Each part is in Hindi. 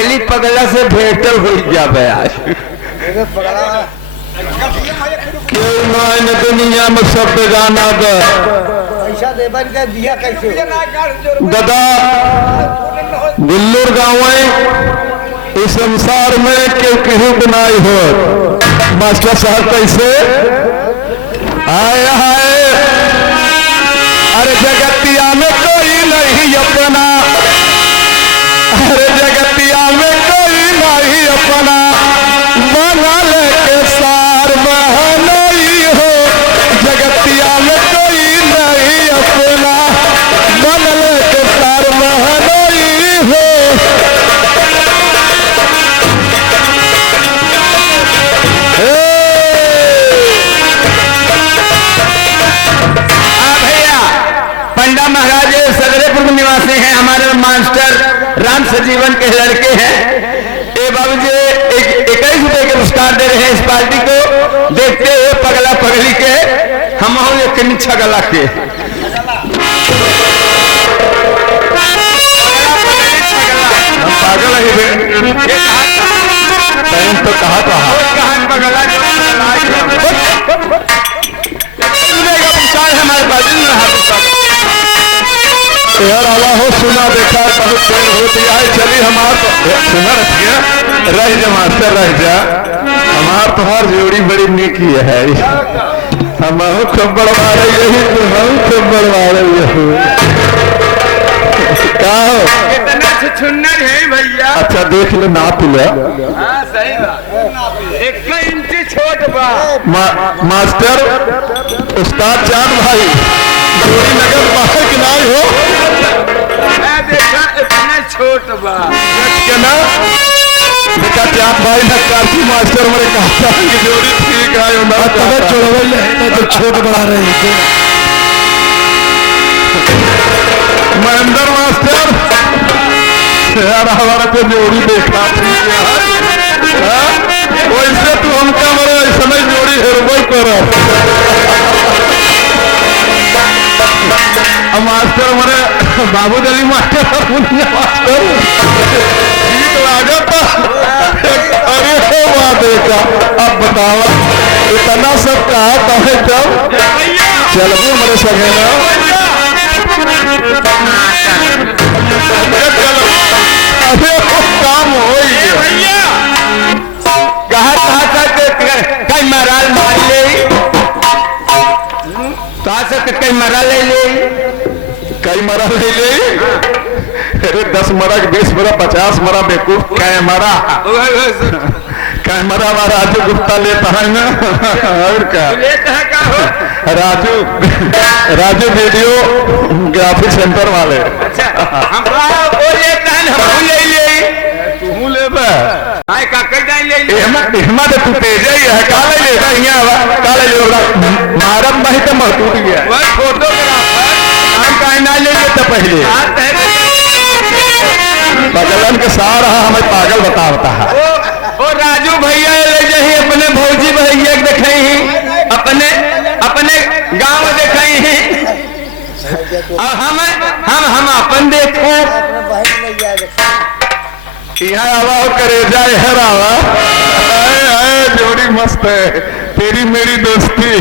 पगली पगला से भेटल हो जावे आज। क्यों न दुनिया में सब बेगाना दे पैसा देवन के दिया कैसे दादा गुल्लूर गाँव इस संसार में क्यों कहीं बनाई हो मास्टर साहब कैसे आए हाय अरे जगतिया में कोई नहीं अपना अरे जगतिया में कोई नहीं अपना मंगल के सार नहीं हो जगतिया में कोई नहीं अपना मंगल के सार नहीं हो। पंडा महाराज सदरेपुर निवासी हैं, हमारे मास्टर राम सजीवन के लड़के हैं। ए बाबू जी 21 रुपए के पुरस्कार दे रहे हैं इस पार्टी को। देखते हुए पगला पगली के हम एक छगला के पागल है तो कहा पगला हमारे पास यार आला हो सुना देखा बहुत देर होती है। चली हमार सुना रखिए रह जा मास्टर रह जा हमार तुम्हार जोड़ी बड़ी निकी है हम खूब बढ़वा रही यही तो हम खूब बढ़वा रही क्या हो है भैया। अच्छा देख लो नाप लो। सही बात 1 इंच छोट बा मास्टर उस्ताद चांद भाई जोड़ी नगर बाहर की नाई हो मैं देखा इतना छोट बा ना देखा चांद भाई ने काशी मास्टर मेरे कहा कि जोड़ी ठीक है ना तब तो छोट बढ़ा रहे थे महेंद्र मास्टर यार हमारा तो जोड़ी देखा ठीक है वैसे तू हमका मेरे समय जोड़ी हेरबई कर मास्टर मेरे बाबूदली मास्टर मास्टर ठीक लागत। अरे वाह देखा अब बताओ इतना सब कहा है तब चल भी मेरे सगे ना अरे काम हो कहा कहीं मराल मार ले कहा से कहीं मरा ले कई मरा ले अरे 10 मरा 20 मरा 50 मरा बेवकूफ कैमरा कैमरा वाला राजू गुप्ता लेता है ना और क्या लेता है का हो राजू वीडियो ग्राफिक सेंटर वाले। अच्छा हम वो लेता है हम ले तू ले बे आए का कर जाए ले एहमा तो तू तेज ही है काले लेता यहां काले ले मारम नहीं तो मर टूट गया वो फोटोग्राफर हम काहे ना ले तो पहले बगलन के सारा हमें पागल बताता है। ओ राजू भैया ले जाही अपने भौजी भैया देखे ही अपने गांव देखे ही और हम अपन देखो यहाँ आवा हो करे जाए हरावा जोड़ी मस्त है तेरी मेरी दोस्ती।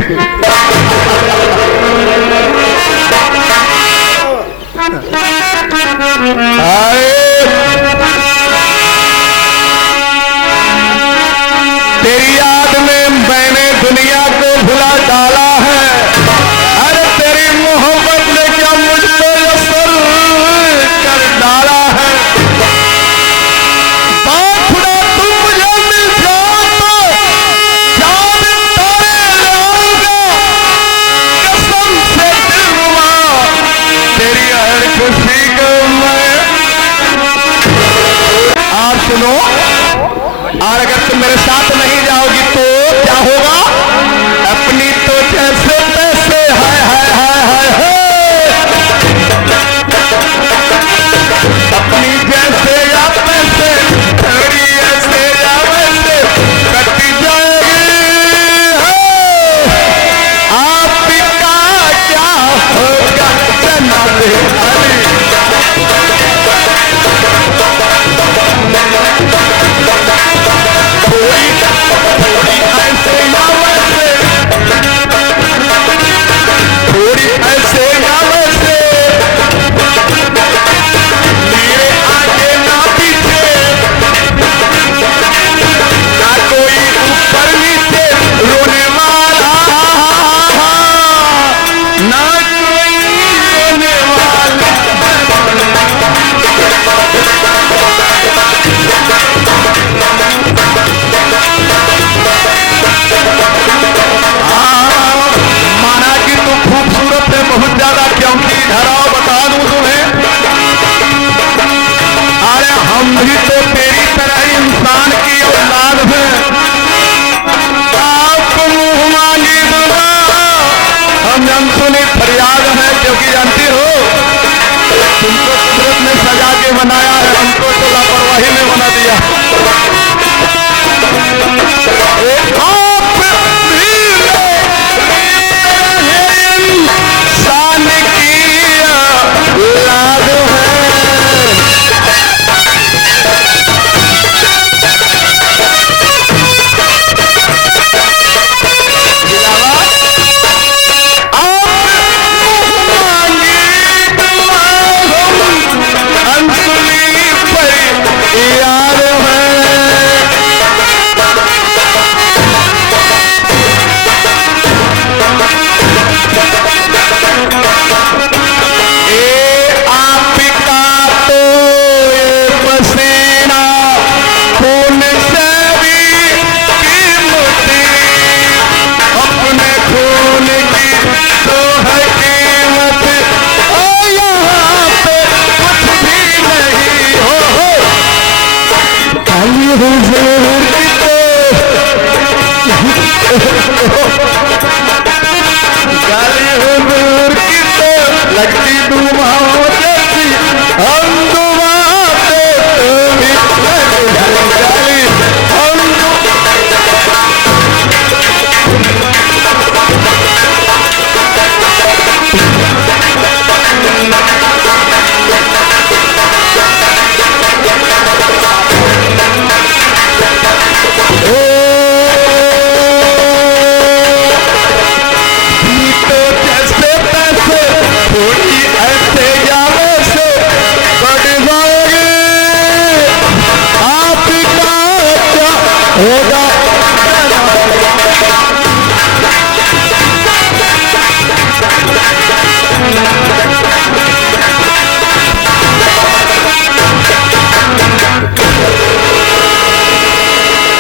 तेरी याद में मैंने दुनिया को भुला डाला है अरे तेरी मोहब्बत ने क्या मुझको असर कर डाला है। बाखुदा तुम मुझे मिल जाओ तो चांद तारे लाऊंगा कसम से दिलरुबा तेरी हर खुशी को मैं। आप सुनो और अगर तुम मेरे साथ नहीं जाओगी तो क्या होगा अपनी तो जैसे तैसे हाय हाय हाय हाय अपनी जैसे या तैसे थोड़ी ऐसे या वैसे कटी जाएगी आपका क्या होगा जनाबे अली।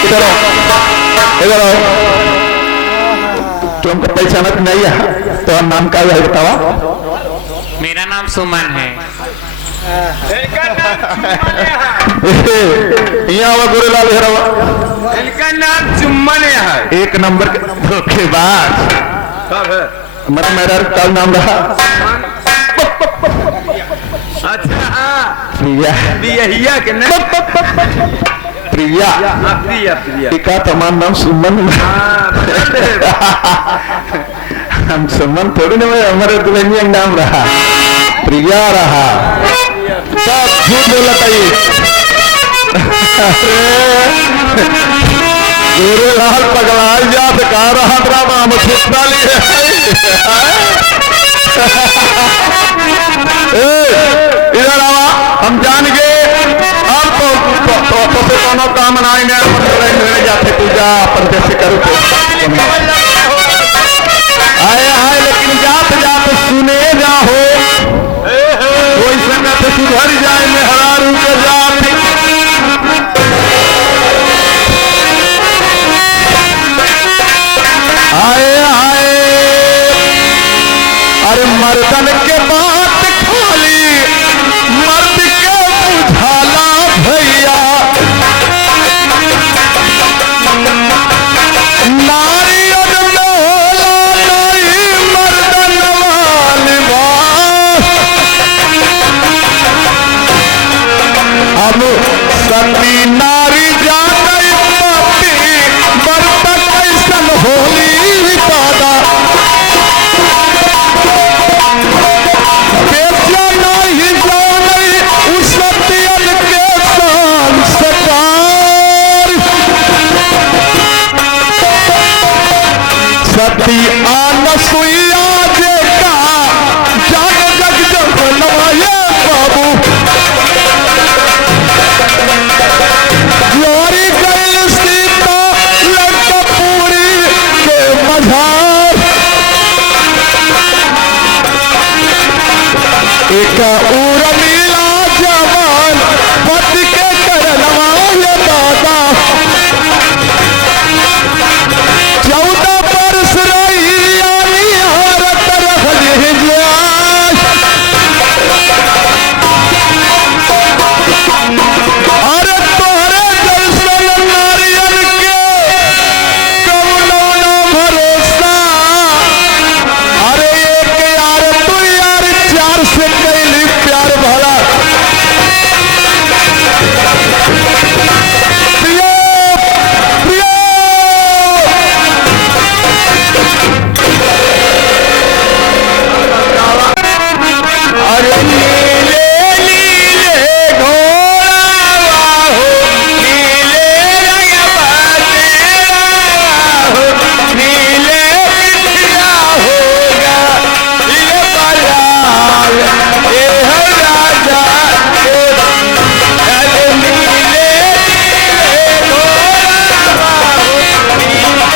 इधर आओ, इधर आओ। तुमको पहचानत नहीं है तो नाम का है बतावा। मेरा नाम सुमन है। यहाँ आवा गोरेलाल हेरावा। इनका नाम चुम्बन है। एक नंबर के धोखेबाज। मतलब मेरा कल नाम रहा अच्छा प्रिया। प्रिया के ना प्रिया प्रिया प्रिया का तमाम नाम सुमन। हम सुमन थोड़ी ना, हमारे दुल्हनिया का नाम रहा प्रिया रहा। सब झूठ बोला था ये। गोरेलाल पगलाल जात का रहा ड्रामा हम छुपा लिए। इधर आवा, हम जान गए अब तो से कोनो काम नहीं ने जाते पूजा अपन जैसे करो तो आए आए, लेकिन जात जात सुने जाओ कोई संगत सुधर जाए में हरारू के जात। आए आए अरे मर्दन के बात खाली मर्द के बुझाला भैया। नारी मर्दन वाली बात अब सती नारी जाती मर्द कैसन होली दादा। सती आनसुईया जे का जान जग जग नवाये बाबू। जोरी गैल सीता लंकापुरी के मझार। एक उर्मिला जवान पति के करनवा ये दादा। 14 वर्ष रही निहारत रहली जान। अरे तोहरे जैसन नारियल के कौनो न भरोसा। अरे एक यार तू यार 4 से कैली प्यार भला। प्रिया प्रिया अरे नीले नीले घोड़ा हो नीले रंग बसेरा हो नीले पिठिया होगा ये बलाल ये है राजा। अरे नीले नीले घोड़ा हो नीले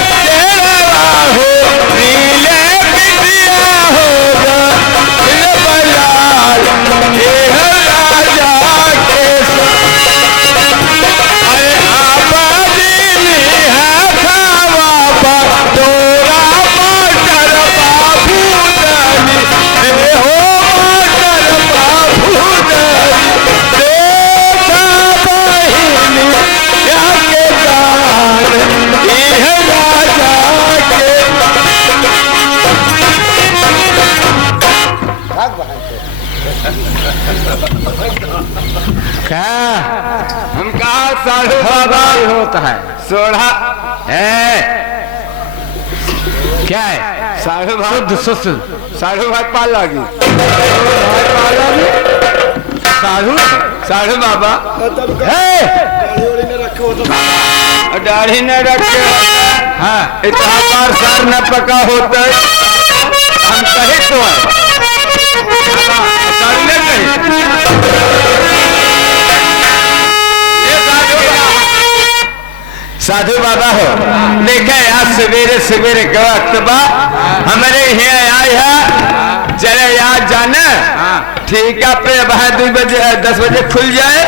बसेरा हो नीले पिठिया होगा ये बलाल ये है राजा के अरे आबादी नहीं है खावा पर तोरा मास्टर बाबू जानी हे हो मास्टर बाबू जानी देखा बहिनी क्या के गान ये है राजा के। क्या हम कहा साढ़ू बाबा होता है सोढ़ा है क्या है साढ़ू बाबा साढ़ू भाई पाल लगी साढ़ू साढ़ू बाबा है दाढ़ी न रखे। हाँ इतना बार सार न पका होता है हम कहे तो साधु बाबा हो देखे आज सवेरे सवेरे के वक्त बा हमारे यहाँ आए है चले याद जाना ठीक है पे 2 बजे 10 बजे खुल जाए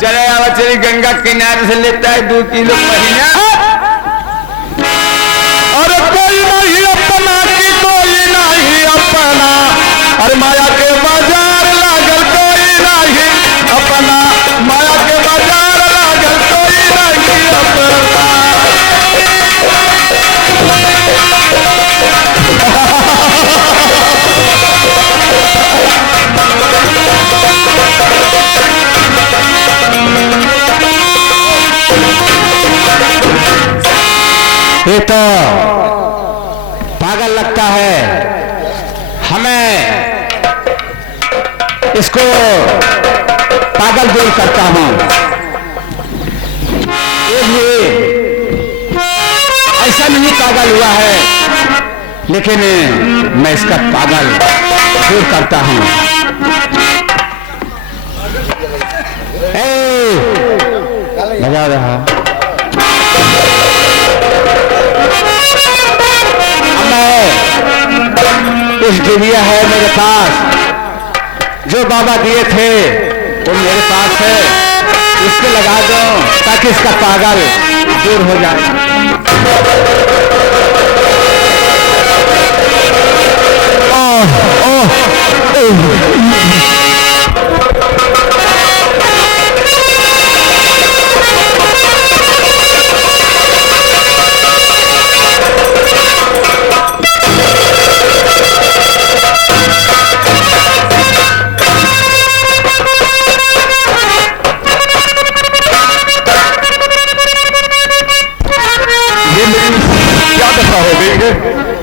चले आवा चली गंगा किनारे से लेता है 2 किलो महीना। अरे कोई नहीं अपना की कोई नहीं अपना, अरे माया के बाजार लागल कोई नहीं अपना, माया के बाजार लागल कोई नहीं अपना। ये तो पागल लगता है हमें, इसको पागल दूर करता हूं। ये भी ऐसा नहीं पागल हुआ है, लेकिन मैं इसका पागल दूर करता हूं। बजा रहा इस डिबिया है मेरे पास, जो बाबा दिए थे वो मेरे पास है, इसको लगा दो ताकि इसका पागल दूर हो जाए।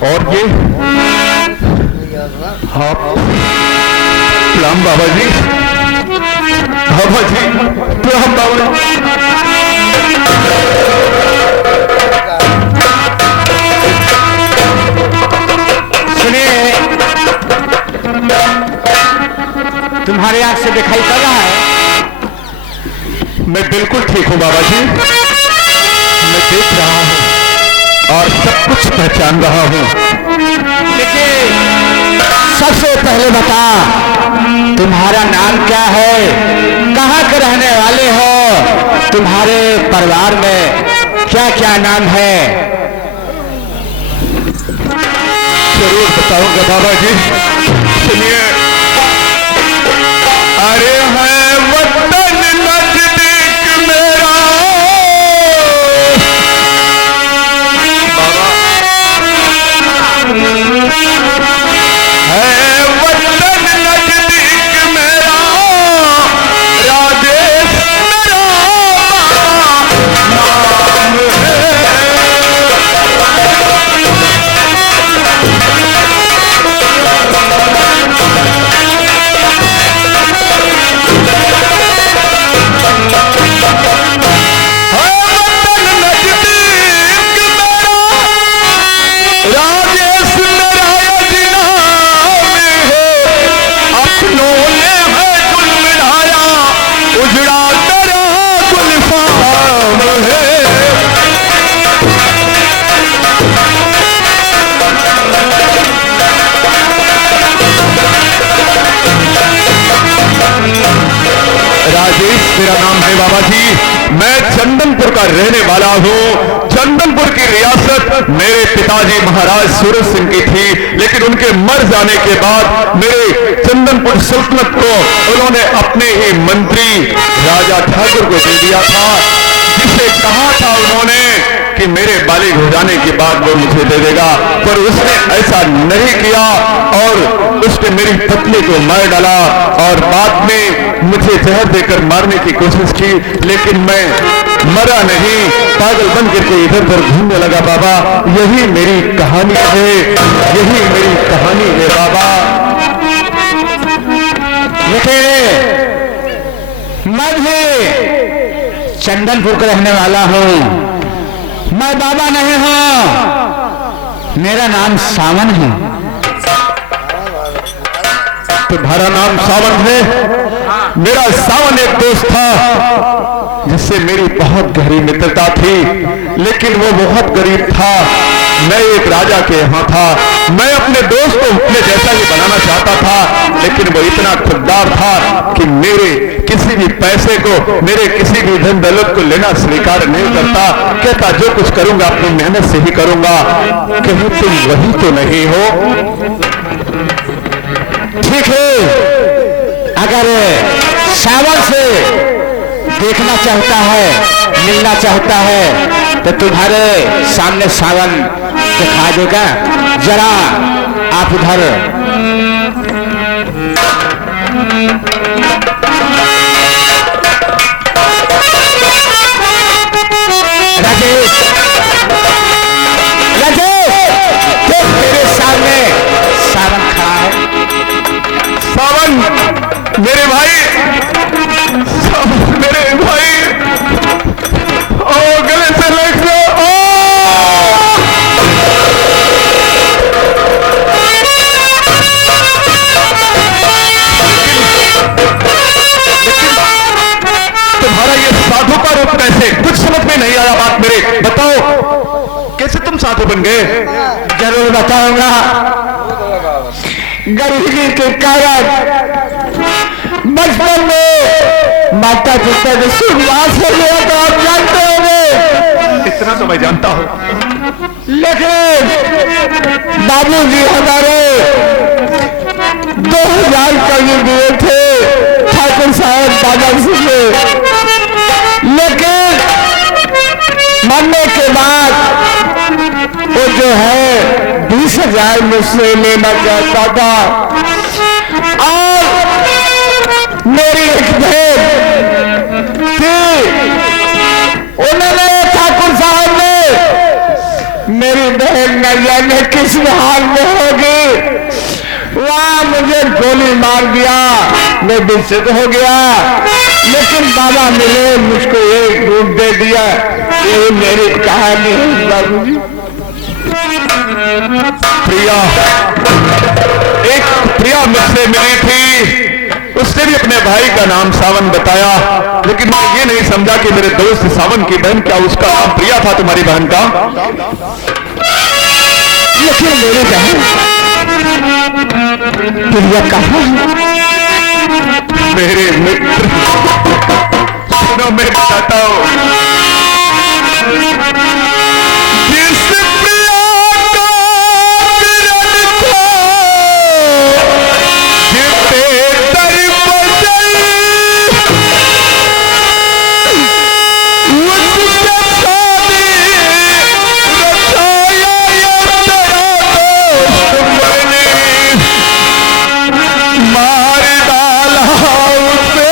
और ये हाँ प्रणाम बाबा जी, बाबा जी प्रणाम बाबा जी। सुनिए, तुम्हारे आंख से दिखाई पड़ रहा है? मैं बिल्कुल ठीक हूँ बाबा जी, मैं देख रहा हूँ और सब कुछ पहचान रहा हूँ। लेकिन सबसे पहले बता, तुम्हारा नाम क्या है, कहाँ के रहने वाले हो, तुम्हारे परिवार में क्या क्या नाम है? जरूर बताऊंगा बाबा जी। सुनिए, अरे है वतन नजदीक मेरा बाबा, है वतन नजदीक मेरा, राजेश मेरा नाम है। राजेश मेरा नाम है बाबा जी। मैं चंदनपुर का रहने वाला हूँ। चंदनपुर की रियासत मेरे पिताजी महाराज सूरज सिंह की थी, लेकिन उनके मर जाने के बाद मेरे चंदनपुर सल्तनत को उन्होंने अपने ही मंत्री राजा ठाकुर को दे दिया था, जिसे कहा था उन्होंने कि मेरे बालिग हो जाने के बाद वो मुझे दे देगा, पर उसने ऐसा नहीं किया और उसने मेरी पत्नी को मार डाला और बाद में मुझे जहर देकर मारने की कोशिश की, लेकिन मैं मरा नहीं, पागल बन करके इधर उधर घूमने लगा बाबा। यही मेरी कहानी है, यही मेरी कहानी है बाबा। मैं भी चंदनपुर का रहने वाला हूँ, मैं बाबा नहीं हूँ, मेरा नाम सावन है। तुम्हारा नाम सावन है? मेरा सावन एक दोस्त था जिससे मेरी बहुत गहरी मित्रता थी, लेकिन वो बहुत गरीब था, मैं एक राजा के यहाँ था, मैं अपने दोस्त को अपने जैसा ही बनाना चाहता था, लेकिन वो इतना खुददार था कि मेरे किसी भी पैसे को, मेरे किसी भी धन दौलत को लेना स्वीकार नहीं करता। कहता जो कुछ करूंगा अपनी मेहनत से ही करूंगा। कहीं तुम वही तो नहीं हो? ठीक है, अगर सावन से देखना चाहता है, मिलना चाहता है, तो तुम्हारे सामने सावन दिखा देगा। जरा आप उधर राजेश, राजेश, देख मेरे सामने सावन खड़ा है। सावन मेरे भाई, सावन मेरे भाई, ओ गले से लग गया। तुम्हारा ये साधु का रूप कैसे? कुछ समझ में नहीं आया बात मेरे, बताओ कैसे तुम साधु बन गए? जरूर बताऊंगा। गरीबी के कारण बचपन में माता पिता ने सुनवास हो गया तो आप जानते होंगे। इतना तो मैं जानता हूं, लेकिन बाबूजी हमारे 2000 कर्ज दिए थे ठाकुर साहब दादा जी ने, लेकिन मरने के बाद वो जो है 20,000 मुझसे लेना चाहता था। और मेरी एक बहन थी, उन्होंने ठाकुर साहब ने मेरी बहन न जाने किस हाल में होगी, वहां मुझे गोली मार दिया, मैं विकसित हो गया। लेकिन बाबा मिले, मुझको एक रूप दे दिया। ये मेरी कहानी है बाबूजी। प्रिया, एक प्रिया मुझसे मिली थी, उसने भी अपने भाई का नाम सावन बताया, लेकिन मैं ये नहीं समझा कि मेरे दोस्त सावन की बहन, क्या उसका नाम प्रिया था तुम्हारी बहन का? लेकिन मेरी बहन प्रिया कहाँ? मेरे मित्र, सुनो मैं बताता हूं। जिस प्रिया का किरण था, जिते दर बजई, उसके शादी रचाया या तेरा दोस्त मैंने मार डाला उसे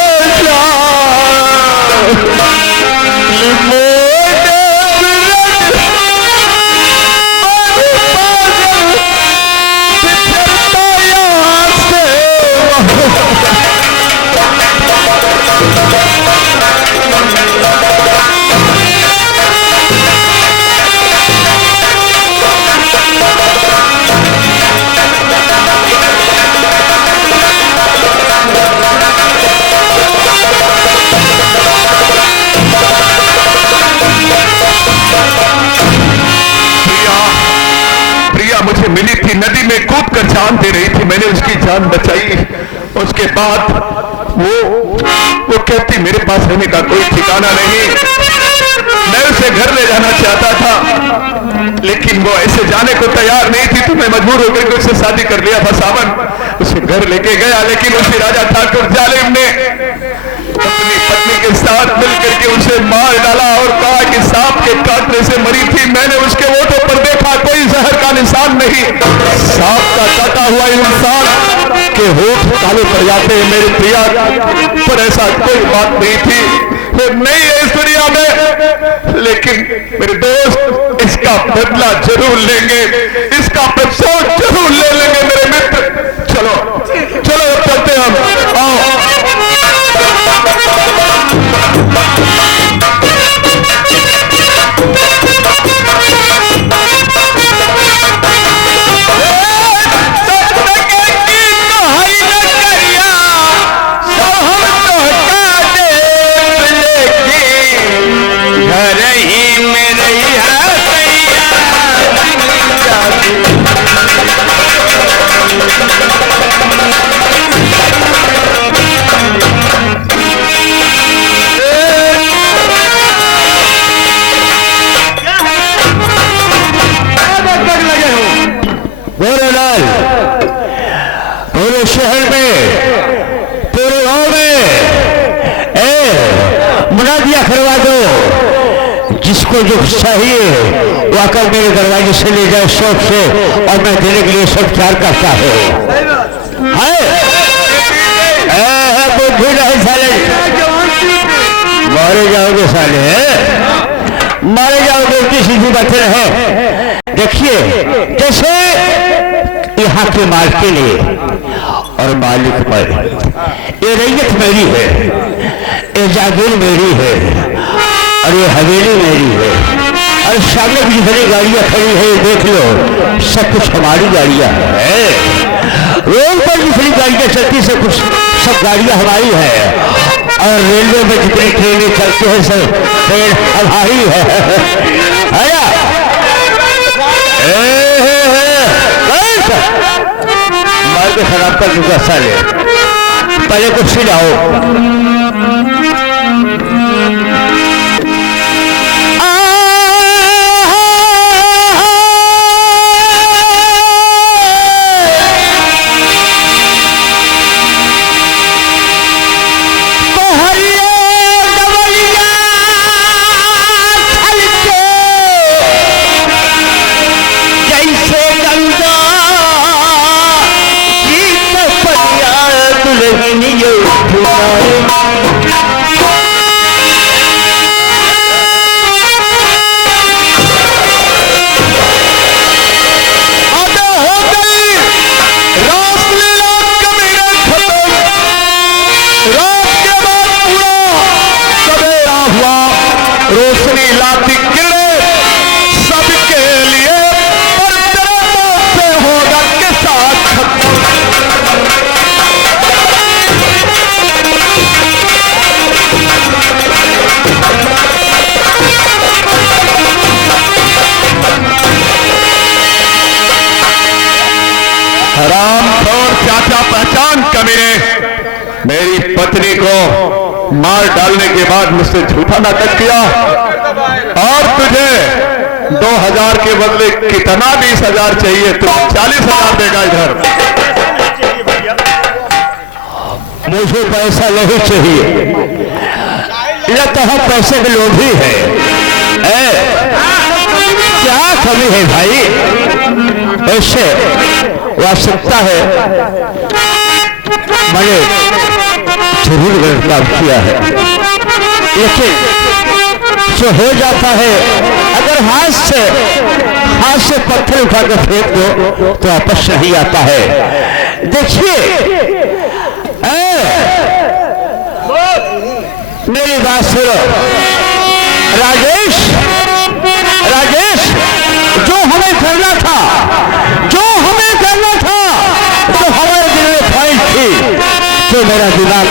मुझे मिली थी, नदी में कूद कर जान दे रही थी, मैंने उसकी जान बचाई। उसके बाद वो कहती मेरे पास रहने का कोई ठिकाना नहीं, मैं उसे घर ले जाना चाहता था, लेकिन वो ऐसे जाने को तैयार नहीं थी, तो मैं मजबूर होकर के उससे शादी कर लिया था। सावन उसे घर लेके गया, लेकिन उसी राजा ठाकुर जालिम ने अपनी पत्नी के साथ मिलकर के उसे मार डाला और कहा कि सांप के काटने से मरी थी। मैंने उसके ओठों पर देखा कोई जहर का निशान नहीं, सांप का काटा हुआ इंसान के होठ काले पड़ जाते हैं। मेरी प्रिया पर ऐसा कोई बात नहीं थी, वो नहीं है इस दुनिया में, लेकिन मेरे दोस्त इसका बदला जरूर लेंगे, इसका प्रतिशोध जरूर ले लेंगे मेरे मित्र। चलो चलो अब चलते हम, आओ। जिसको जो चाहिए वो आकर मेरे दरवाजे से ले जाए शौक से, और मैं देने के लिए सब प्यार करता है। बुद्धि नहीं साले, मारे जाओगे साले, मारे जाओगे, उल्टी सीधी बातें है। देखिए जैसे यहाँ के माल के लिए और मालिक पर, ये रैयत मेरी है, ये जागीर मेरी है, और ये हवेली मेरी है, और सामने भी जितनी गाड़ियां खड़ी है देख लो, सब कुछ हमारी गाड़ियां है। रोड पर जितनी गाड़ियां चलती सब गाड़ियां हमारी है, और रेलवे में जितनी ट्रेनें चलती है सब ट्रेन हमारी है ना? मार के खराब कर चुका साले, पहले कुछ सिलाओ। रोशनी लाती किरण सबके लिए, पर तेरे से होगा के साथ हरामखोर चाचा पहचान कमीने, मेरी पत्नी को मार डालने के बाद मुझसे झूठा नाटक किया, और तुझे 2000 के बदले कितना 20,000 चाहिए? तुम 40,000 देगा इधर। मुझे पैसा नहीं चाहिए, ये तो हम पैसे के लोभी है। क्या कमी है भाई? ऐसे आवश्यकता है, मैंने जरूर गलत काम किया है, लेकिन जो हो जाता है, अगर हाथ से पत्थर उठाकर फेंक दो तो वापस नहीं आता है। देखिए मेरी बात सुनो राजेश, राजेश, जो हमें करना था, जो हमें करना था, तो हमारे दिल में फाइल थी, जो मेरा दिमाग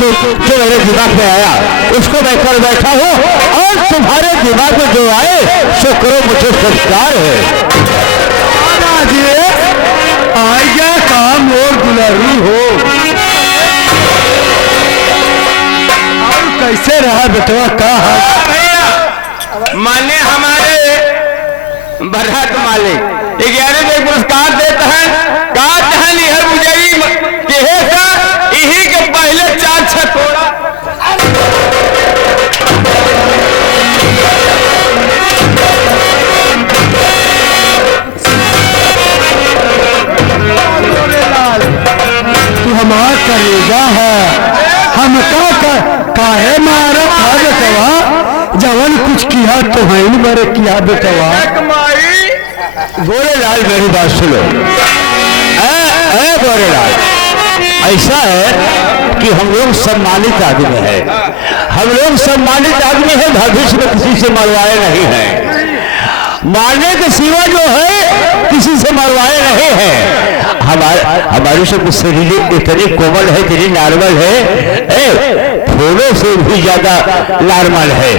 जो मेरे दिमाग में आया उसको मैं कर बैठा हूँ, और तुम्हारे दिमाग में जो आए सो करो, मुझे संस्कार है। आइए काम और दुलारू हो। कैसे रहा बेटवा? कहा माने हमारे भरत मालिक 11 में पुरस्कार देते हैं, कहते हैं निहर बुझई के यही के पहले 4 छकोड़ा तू हमारा करेगा है, हम काहे मारा था बेटवा? जवन कुछ किया तो है मेरे किया बेटवा। गोरेलाल मेरी बात सुनो, गोरेलाल, ऐसा है कि हम लोग सम्मानित आदमी है, हम लोग सम्मानित आदमी है, भविष्य में किसी से मरवाए नहीं है, मारने के सिवा जो है किसी से मरवाए नहीं है। हमारे सब शरीर इतनी कोमल है, इतनी नॉर्मल है, फूलों से भी ज्यादा नॉर्मल है।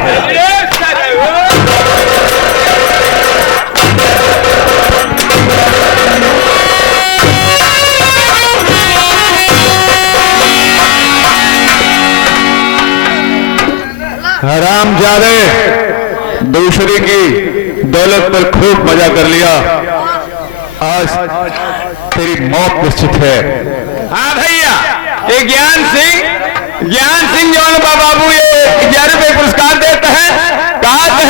हरामजादे, दूसरे की दौलत पर खूब मजा कर लिया, आज तेरी मौत निश्चित है। हाँ भैया, ये ज्ञान सिंह जौन बाबू ये 11 रुपये पुरस्कार देते हैं, कहते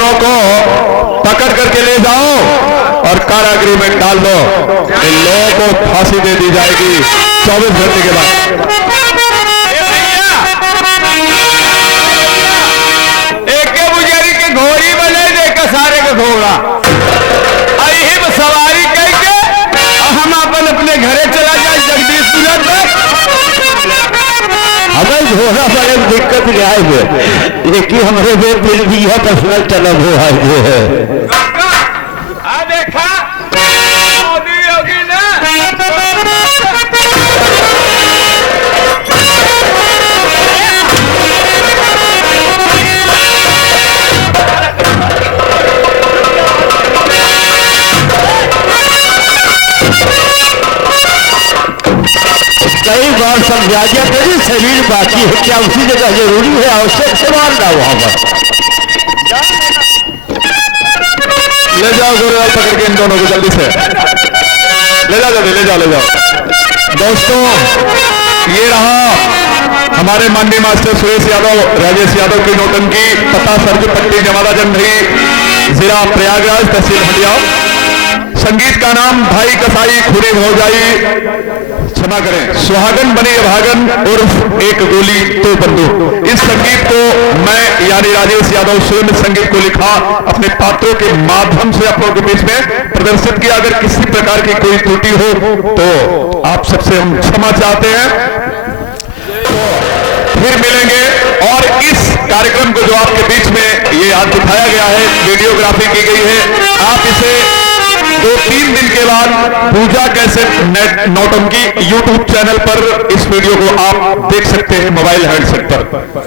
दोनों को पकड़ करके ले जाओ और कारागृह में डाल दो। इन लोगों को फांसी दे दी जाएगी 24 घंटे के बाद। एक बुझारी के घोड़ी बने देखा सारे के घोड़ा अहिब सवारी करके हम अपन अपने घरे चला जाए जगदीशपुर में। हमें घोड़ा बड़े दिक्कत आए हुए लेकिन हमारे जो दिल भी है पर्सनल तलब हो है देखा मोदी योगी ना कई बार समझा दिया तेरी शरीर बाकी है क्या उसी जगह जरूरी है आवश्यक सवाल ना वहां पर ले जाओ गोरेवाल पकड़ के इन दोनों को जल्दी से ले जाओ, जल्दी ले जाओ, ले जाओ। दोस्तों ये रहा हमारे माननीय मास्टर सुरेश यादव, राजेश यादव की नौटंकी। पता सरजूपट्टी जमादा जंगली, जिला प्रयागराज, तहसील हटिया। संगीत का नाम भाई कसाई खुरी हो जाई, क्षमा करें, सुहागन बनी भागन उर्फ एक गोली तो बंदूक। इस संगीत को मैं यानी राजेश यादव स्वयं संगीत को लिखा, अपने पात्रों के माध्यम से आप लोगों के बीच में प्रदर्शित किया। अगर किसी प्रकार की कोई त्रुटि हो तो आप सबसे हम क्षमा चाहते हैं। तो फिर मिलेंगे। और इस कार्यक्रम को जो आपके बीच में ये आज दिखाया गया है, वीडियोग्राफी की गई है, आप इसे 2-3 दिन के बाद पूजा कैसेट नौटंकी YouTube चैनल पर इस वीडियो को आप देख सकते हैं मोबाइल हैंडसेट पर।